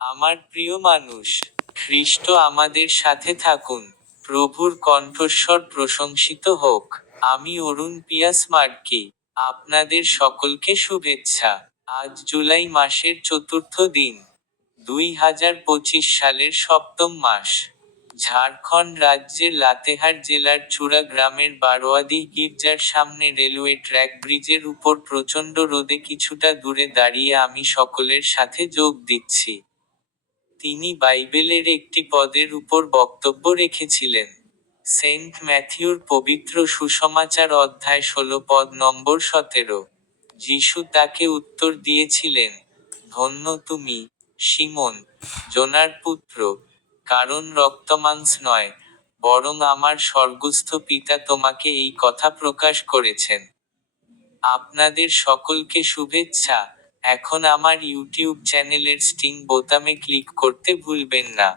আমার প্রিয় মানুষ, খ্রিস্ট আমাদের সাথে থাকুন। প্রভুর কণ্ঠস্বর প্রশংসিত হোক। আমি অরুণ পিয়াস মার্কি, আপনাদের সকলকে শুভেচ্ছা। আজ জুলাই মাসের চতুর্থ দিন, দুই হাজার পঁচিশ সালের সপ্তম মাস। ঝাড়খণ্ড রাজ্যের লাতেহার জেলার চূড়া গ্রামের বারোয়াদি গির্জার সামনে রেলওয়ে ট্র্যাক ব্রিজের উপর প্রচণ্ড রোদে কিছুটা দূরে দাঁড়িয়ে আমি সকলের সাথে যোগ দিচ্ছি। তিনি বাইবেলের একটি পদের উপর বক্তব্য রেখেছিলেন। সেন্ট ম্যাথিউর পবিত্র সুসমাচার অধ্যায় ষোলো পদ নম্বর সতেরো। যিশু তাকে উত্তর দিয়েছিলেন, ধন্য তুমি, সিমন, জোনার পুত্র, কারণ রক্তমাংস নয়, বরং আমার স্বর্গস্থ পিতা তোমাকে এই কথা প্রকাশ করেছেন। আপনাদের সকলকে শুভেচ্ছা এখন আমার ইউটিউব চ্যানেলের স্টিং বোতামে ক্লিক করতে ভুলবেন না।